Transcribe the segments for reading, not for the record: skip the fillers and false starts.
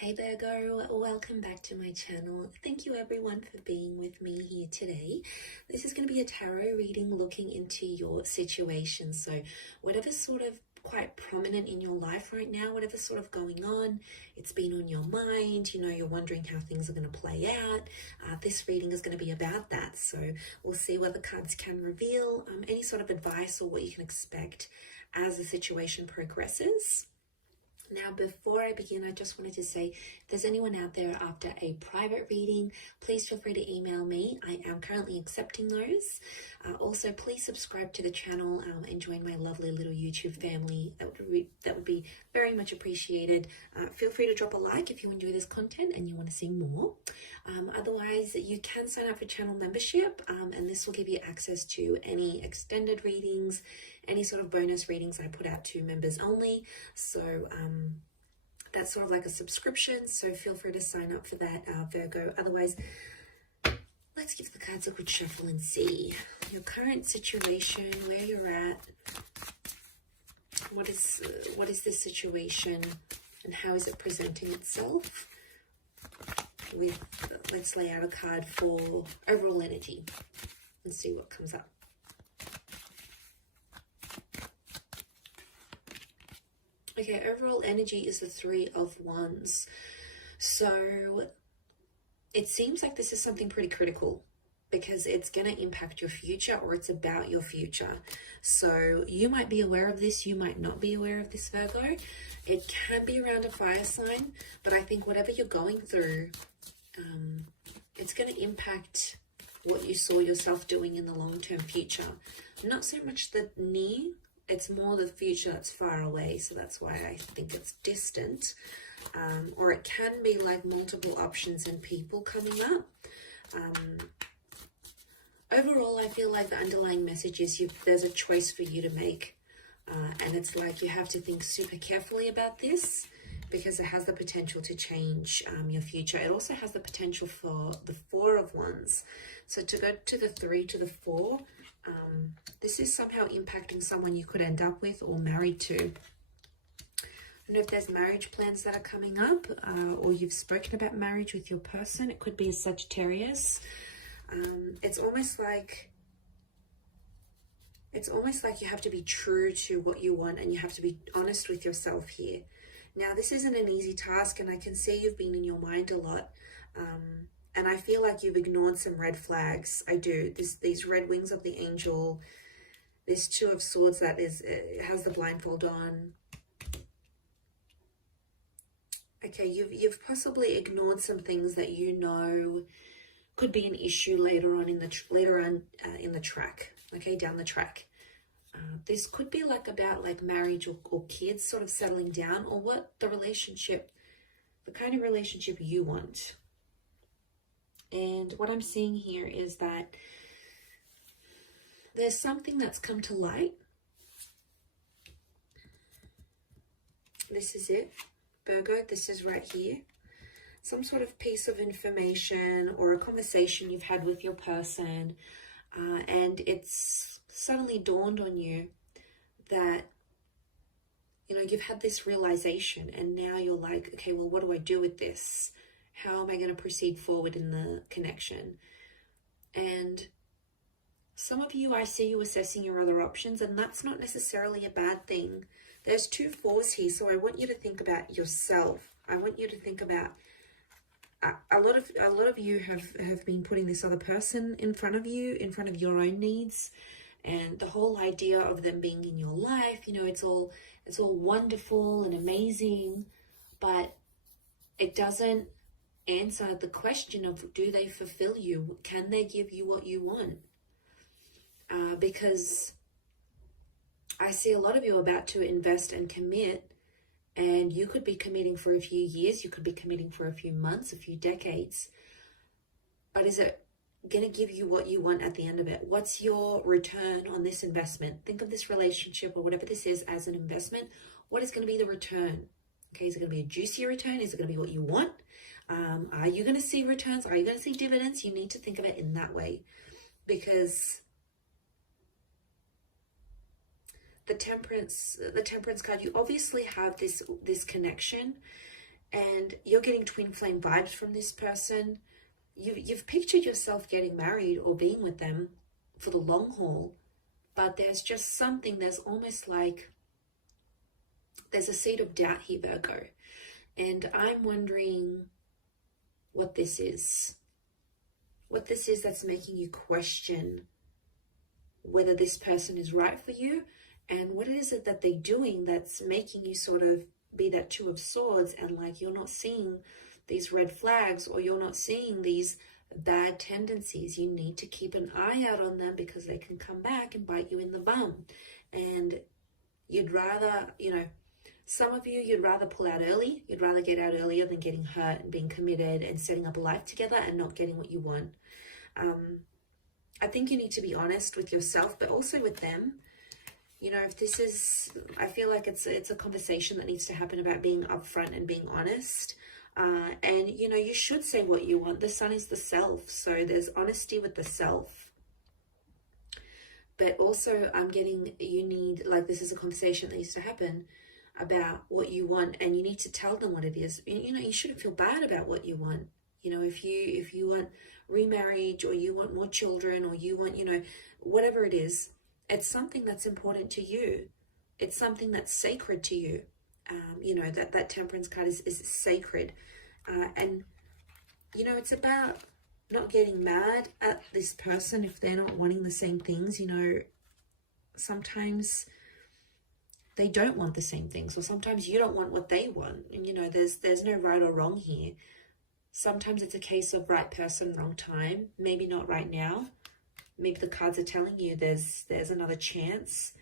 Hey Virgo, welcome back to my channel. Thank you everyone for being with me here today. This is going to be a tarot reading looking into your situation. So whatever's sort of quite prominent in your life right now, whatever's sort of going on, it's been on your mind, you're wondering how things are going to play out. This reading is going to be about that. So we'll see what the cards can reveal, any sort of advice or what you can expect as the situation progresses. Now, before I begin, I just wanted to say, if there's anyone out there after a private reading, please feel free to email me. I am currently accepting those. Also, please subscribe to the channel and join my lovely little YouTube family. That would be very much appreciated. Feel free to drop a like if you enjoy this content and you want to see more. Otherwise, you can sign up for channel membership, and this will give you access to any extended readings, any sort of bonus readings I put out to members only. So that's sort of like a subscription, so feel free to sign up for that, Virgo. Otherwise, let's give the cards a good shuffle and see your current situation, where you're at. What is this situation and how is it presenting itself? Let's lay out a card for overall energy and see what comes up. Okay, overall energy is the Three of Wands. So it seems like this is something pretty critical because it's going to impact your future, or it's about your future. So you might be aware of this, you might not be aware of this, Virgo. It can be around a fire sign, but I think whatever you're going through, it's going to impact what you saw yourself doing in the long-term future. Not so much the near, it's more the future that's far away, so that's why I think it's distant. Or it can be like multiple options and people coming up. Overall, I feel like the underlying message is there's a choice for you to make. And it's like you have to think super carefully about this because it has the potential to change your future. It also has the potential for the Four of Wands. So to go to the Three to the Four, this is somehow impacting someone you could end up with or married to. I don't know if there's marriage plans that are coming up, or you've spoken about marriage with your person. It could be a Sagittarius. It's almost like you have to be true to what you want and you have to be honest with yourself here. Now, this isn't an easy task, and I can see you've been in your mind a lot. And I feel like you've ignored some red flags. I do. These red wings of the angel, this Two of Swords that has the blindfold on. Okay, you've possibly ignored some things that you know could be an issue later on in the track. Okay, down the track. This could be like about like marriage or kids sort of settling down, or what the kind of relationship you want. And what I'm seeing here is that there's something that's come to light. This is it, Virgo. This is right here. Some sort of piece of information or a conversation you've had with your person, and it's suddenly dawned on you that you've had this realization, and now you're like, okay, well, what do I do with this? How am I going to proceed forward in the connection? And some of you, I see you assessing your other options, and that's not necessarily a bad thing. There's two fours here, so I want you to think about yourself. I want you to think about a lot of you have been putting this other person in front of you, in front of your own needs, and the whole idea of them being in your life. It's all wonderful and amazing, but it doesn't answer the question of, do they fulfill you? Can they give you what you want? Because I see a lot of you about to invest and commit, and you could be committing for a few years, you could be committing for a few months, a few decades. But is it going to give you what you want at the end of it? What's your return on this investment? Think of this relationship or whatever this is as an investment. What is going to be the return? Okay, is it going to be a juicy return? Is it going to be what you want? Are you going to see returns? Are you going to see dividends? You need to think of it in that way, because the temperance card, you obviously have this connection, and you're getting twin flame vibes from this person. You've pictured yourself getting married or being with them for the long haul, but there's just something, there's almost like there's a seed of doubt here, Virgo. And I'm wondering what this is. What this is that's making you question whether this person is right for you, and what is it that they're doing that's making you sort of be that Two of Swords, and like you're not seeing these red flags, or you're not seeing these bad tendencies. You need to keep an eye out on them because they can come back and bite you in the bum. And you'd rather, you know, some of you, you'd rather pull out early. You'd rather get out earlier than getting hurt and being committed and setting up a life together and not getting what you want. I think you need to be honest with yourself, but also with them. You know, if this is, I feel like it's a conversation that needs to happen about being upfront and being honest. And, you know, you should say what you want. The sun is the self. So there's honesty with the self. But also I'm getting, you need, like, this is a conversation that needs to happen about what you want. And you need to tell them what it is. You know, you shouldn't feel bad about what you want. You know, if you want remarriage, or you want more children, or you want, you know, whatever it is, it's something that's important to you. It's something that's sacred to you. You know, that Temperance card is sacred. And, you know, it's about not getting mad at this person if they're not wanting the same things. You know, sometimes they don't want the same things, or sometimes you don't want what they want. And, you know, there's no right or wrong here. Sometimes it's a case of right person, wrong time. Maybe not right now. Maybe the cards are telling you there's another chance.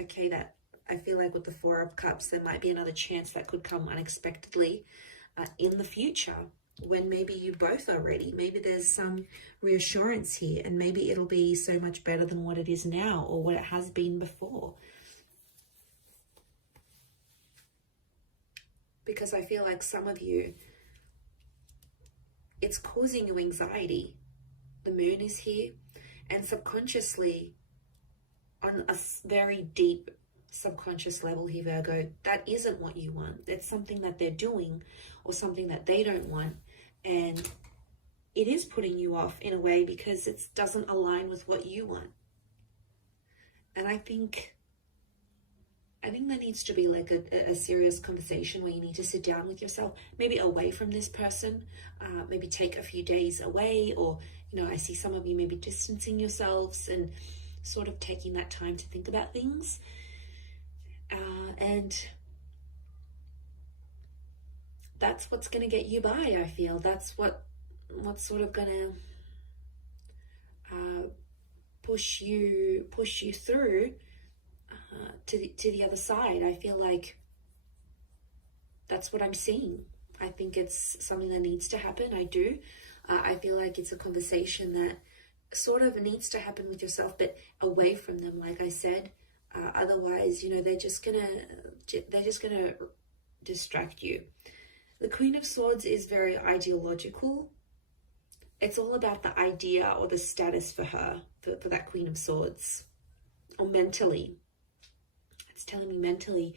Okay, that I feel like with the Four of Cups, there might be another chance that could come unexpectedly in the future, when maybe you both are ready. Maybe there's some reassurance here, and maybe it'll be so much better than what it is now, or what it has been before. Because I feel like some of you, it's causing you anxiety. The moon is here, and subconsciously, on a very deep subconscious level here, Virgo, that isn't what you want. It's something that they're doing, or something that they don't want, and it is putting you off in a way because it doesn't align with what you want. And I think there needs to be like a serious conversation where you need to sit down with yourself, maybe away from this person, maybe take a few days away, or, you know, I see some of you maybe distancing yourselves and sort of taking that time to think about things. And that's what's going to get you by, I feel. That's what's sort of going to push you through to the other side. I feel like that's what I'm seeing. I think it's something that needs to happen. I do. I feel like it's a conversation that sort of needs to happen with yourself, but away from them, like I said. Otherwise, you know, they're just gonna distract you. The Queen of Swords is very ideological. It's all about the idea or the status for her, for that Queen of Swords, or mentally. It's telling me mentally.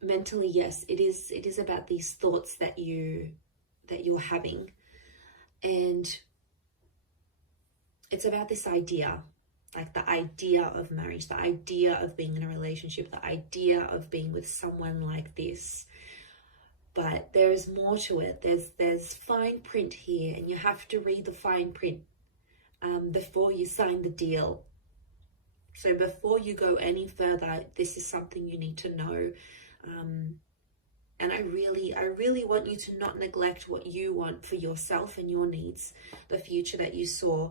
Mentally, yes, it is about these thoughts that you're having, and it's about this idea, like the idea of marriage, the idea of being in a relationship, the idea of being with someone like this. But there's more to it. There's fine print here, and you have to read the fine print before you sign the deal. So before you go any further, this is something you need to know. And I really want you to not neglect what you want for yourself and your needs, the future that you saw.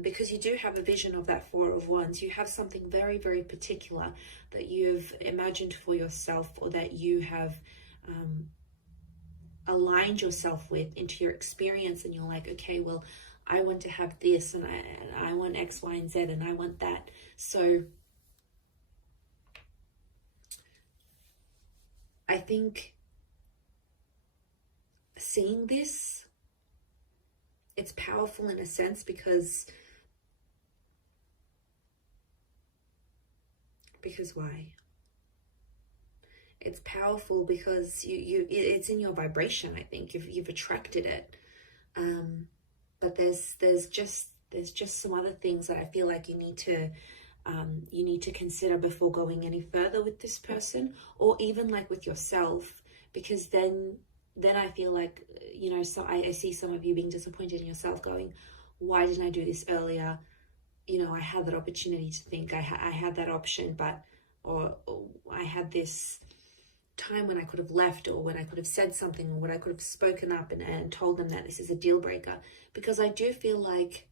Because you do have a vision of that Four of Wands. You have something very, very particular that you've imagined for yourself, or that you have aligned yourself with into your experience. And you're like, okay, well, I want to have this, and I want X, Y, and Z, and I want that. So I think seeing this, it's powerful in a sense, because why? It's powerful because it's in your vibration. I think you've attracted it. But there's just some other things that I feel like you need to consider before going any further with this person, or even like with yourself, because then I feel like, you know, so I see some of you being disappointed in yourself, going, why didn't I do this earlier? You know, I had that opportunity to think, I had that option, but or I had this time when I could have left, or when I could have said something, or when I could have spoken up and told them that this is a deal breaker. Because I do feel like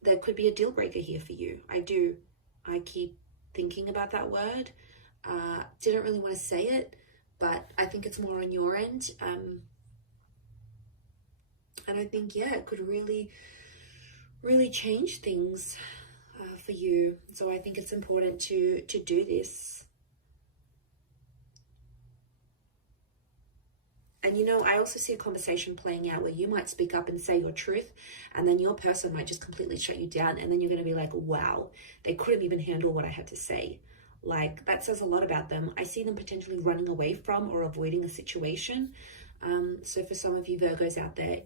there could be a deal breaker here for you. I keep thinking about that word. Didn't really want to say it, but I think it's more on your end. And I think, yeah, it could really, really change things for you. So I think it's important to do this. And, you know, I also see a conversation playing out where you might speak up and say your truth, and then your person might just completely shut you down. And then you're going to be like, wow, they couldn't even handle what I had to say. Like, that says a lot about them. I see them potentially running away from or avoiding a situation. So for some of you Virgos out there,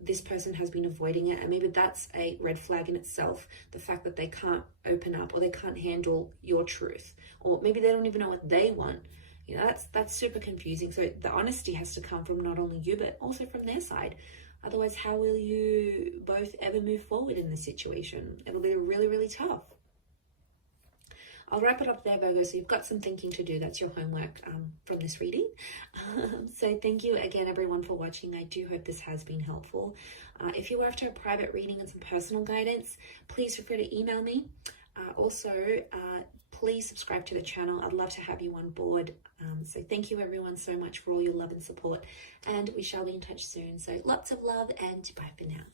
this person has been avoiding it, and maybe that's a red flag in itself. The fact that they can't open up, or they can't handle your truth, or maybe they don't even know what they want. You know, that's super confusing. So the honesty has to come from not only you, but also from their side. Otherwise, how will you both ever move forward in this situation? It'll be really, really tough. I'll wrap it up there, Virgo. So you've got some thinking to do. That's your homework from this reading. So thank you again, everyone, for watching. I do hope this has been helpful. If you are after a private reading and some personal guidance, please feel free to email me. Also, please subscribe to the channel. I'd love to have you on board. So thank you, everyone, so much for all your love and support. And we shall be in touch soon. So lots of love, and bye for now.